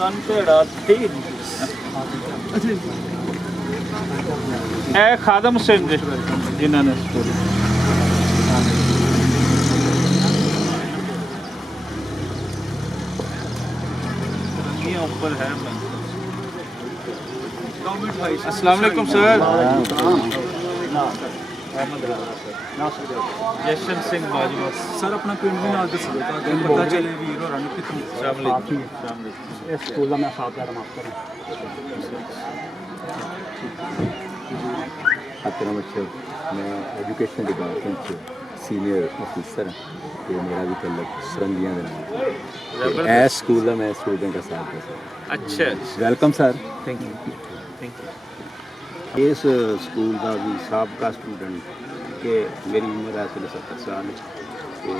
ਕੰਨ ਢੇੜਾ ਠੀਕ ਇਹ ਖਾਦਮ ਸਿੰਘ ਜਿਨ੍ਹਾਂ ਨੇ ऊपर है। अस्सलाम वालेकुम सर। जशन सिंह बाजवा सर अपना पिंड भी नाल दसो ताकि पता चले वीर होरां नूं कित्थों। अस्सलाम वालेकुम। इस स्कूल का मैं साथ माफ करूँ खातिरा मच्छर मैं एजुकेशन डिपार्टमेंट से सीनियर ऑफिसर हाँ तो मेरा भी तल्लक सरंगियां एस स्कूल का मैं स्टूडेंट का साथ दे अच्छा वेलकम सर थैंक यू इस स्कूल का भी सबका स्टूडेंट के मेरी उम्र है 70 साल तो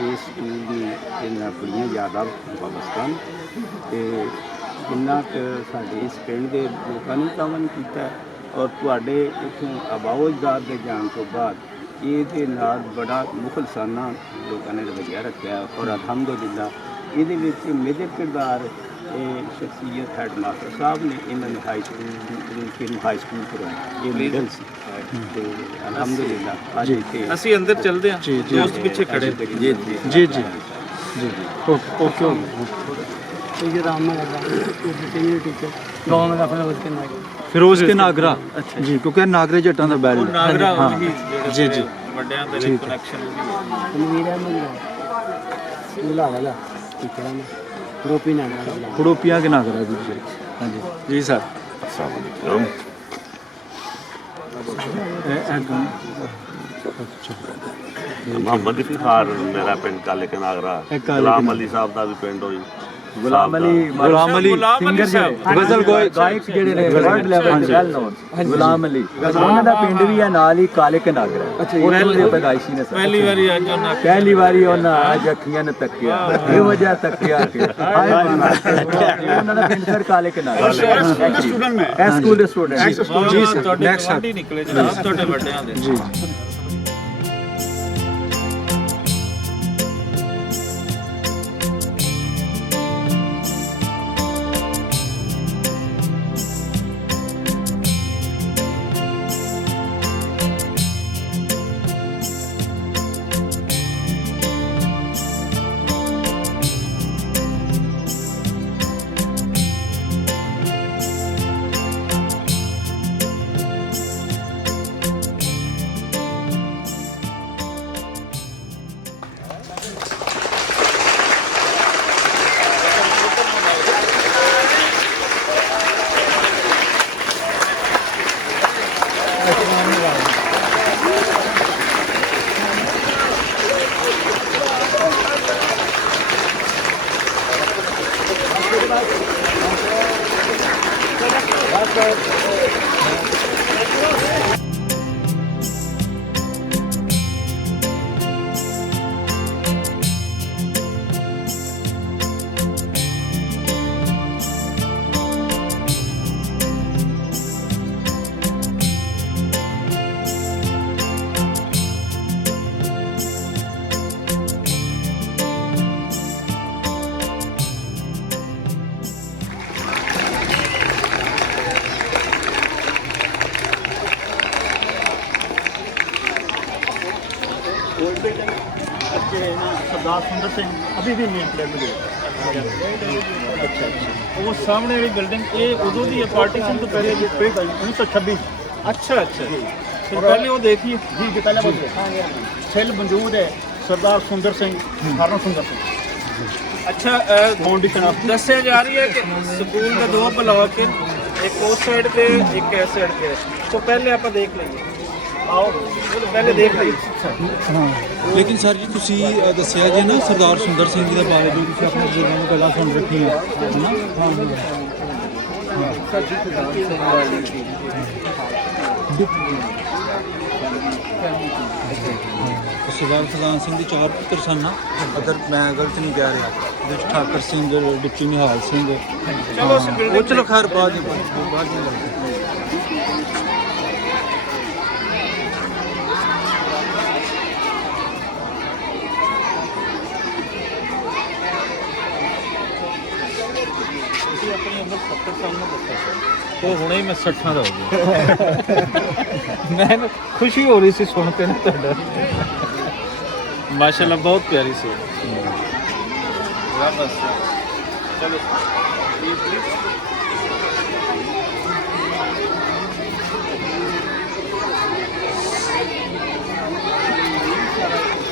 इस स्कूल की इन्ना बड़ियाँ यादां वाबस्ता तो जिन्ना साढ़े इस पिंड के लोगों ने तवन किया और तुहाडे इत्थों आबाओ अजदाद के जाने तो बाद ये बड़ा मुखलसाना लोगों ने रवैया रखा और अलहमदुलिल्लाह ये मेजर किरदार शख्सियत हैड मास्टर साहब ने इन्होंने हाई स्कूल करवाया ये मिडल से तो अलहमदुलिल्लाह आज इतने ਅਸੀਂ ਅੰਦਰ ਚੱਲਦੇ ਹਾਂ ਦੋਸਤ ਪਿੱਛੇ ਖੜੇ जी जी जी जी जी ओके तो ये राम सीनियर टीचर गाँव में अपना फिरोज के नागरा जी क्योंकि नागरे जट्टां दा बैल ਨਾਗਰਾ ਉਹੀ जी जी ਵੱਡਿਆਂ ਦੇ ਕਨੈਕਸ਼ਨ मिला वाला टीचर में ग्रुपी नागरा पड़ोपिया के नागरा जी हाँ जी जी सर मोहम्मद इफ्तिखार मेरा पिंड काले के नागरा गुलाम अली साहब का भी पिंड होई गुलाम अली सिंगर जे गजल गायक जेडे ने वर्ल्ड लेवल ते वेल नोन गुलाम अली उन्हां दा पिंड भी है नाल ही काले के नागरा अच्छा ये पैदाइशी ने ਪਹਿਲੀ ਵਾਰੀ ਅੱਜ ਉਹਨਾਂ पहली बारी उन्हां आज अखियां ने तकिया ए वजह तकिया के उन्हां दा पिंड सर काले के नागरा स्टूडेंट में स्कूल दे स्टूडेंट ਜੀ ਤੁਹਾਡੇ ਗਵਾਂਢੀ ਨਿਕਲੇ ਜਨਾਬ ਤੁਹਾਡੇ ਵੱਡਿਆਂ ਦੇ जी सरदार सुंदर सिंह अभी भी मेन प्लेयर में ਅੱਛਾ ਉਹ ਸਾਹਮਣੇ ਵਾਲੀ ਬਿਲਡਿੰਗ ਇਹ ਉਦੋਂ ਦੀ ਹੈ ਪਾਰਟੀਸ਼ਨ ਤੋਂ ਪਹਿਲੇ ਦੀ 1926 ਅੱਛਾ ਅੱਛਾ ਫਿਰ ਪਹਿਲੇ ਉਹ ਦੇਖੀਏ जी जी पहले बोलिए सेल मौजूद है सरदार सुंदर सिंह हारून सुंदर सिंह ਅੱਛਾ फाउंडेशन ऑफ ਦੱਸਿਆ ਜਾ ਰਹੀ ਹੈ ਕਿ ਸਕੂਲ ਦੇ ਦੋ ਬਲਾਕ ਹੈ ਇੱਕ ਉਸ ਸਾਈਡ ਤੇ ਇੱਕ ਇਸ ਸਾਈਡ ਤੇ ਤੋਂ ਪਹਿਲੇ ਆਪਾਂ ਦੇਖ ਲਈਏ ਆਓ ਪਹਿਲੇ ਦੇਖ ਲਈਏ ਲੇਕਿਨ ਸਰ ਜੀ ਤੁਸੀਂ ਦੱਸਿਆ ਜੇ ਨਾ ਸਰਦਾਰ ਸੁੰਦਰ ਸਿੰਘ ਜੀ ਦੇ ਬਾਰੇ ਜੋ ਤੁਸੀਂ ਆਪਣੇ ਬਜ਼ੁਰਗਾਂ ਨੂੰ ਗੱਲਾਂ ਸੁਣ ਰੱਖੀ ਹੈ ਨਾ ਸਰਦਾਰ ਖਜ਼ਾਨ ਸਿੰਘ ਦੇ 4 ਪੁੱਤਰ ਸਨ ਨਾ ਅਗਰ ਮੈਂ ਗਲਤ ਨਹੀਂ ਕਹਿ ਰਿਹਾ ਉਹਦੇ ਵਿੱਚ ਠਾਕਰ ਸਿੰਘ ਡਿਪਟੀ ਨਿਹਾਲ ਸਿੰਘ ਚਲੋ ਅਸੀਂ ਉਹ ਚਲੋ ਖੈਰ ਬਾਅਦ ਵਿੱਚ ਲੱਗਦਾ ਉਮਰ 70 ਸਾਲ ਨੂੰ ਦੱਸਿਆ ਸੀ ਉਹ ਹੁਣੇ ਹੀ ਮੈਂ 60 ਦਾ ਹੋ ਗਿਆ ਮੈਨੂੰ ਖੁਸ਼ੀ ਹੋ ਰਹੀ ਸੀ ਸੁਣ ਕੇ ਨਾ ਤੁਹਾਡਾ ਮਾਸ਼ਾਅੱਲਾ ਬਹੁਤ ਪਿਆਰੀ ਸੀ ਬਸ ਚਲੋ ਇਹ ਪਲੀਜ਼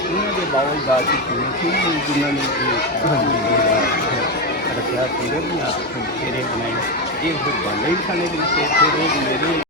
ਉਹਨਾਂ ਦੇ ਬਾਵਲ ਦਾ ਸੀ ਜਿਨ੍ਹਾਂ ਨੇ ਰੱਖਿਆ ਪੰਜਾਬੀਆਂ ਤੇਰੇ ਬਣਾਈ ਇਹ ਉਹ ਬੰਦੇ ਹੀ ਖਾਣੇ ਦੇ ਵਿੱਚ ਮੇਰੇ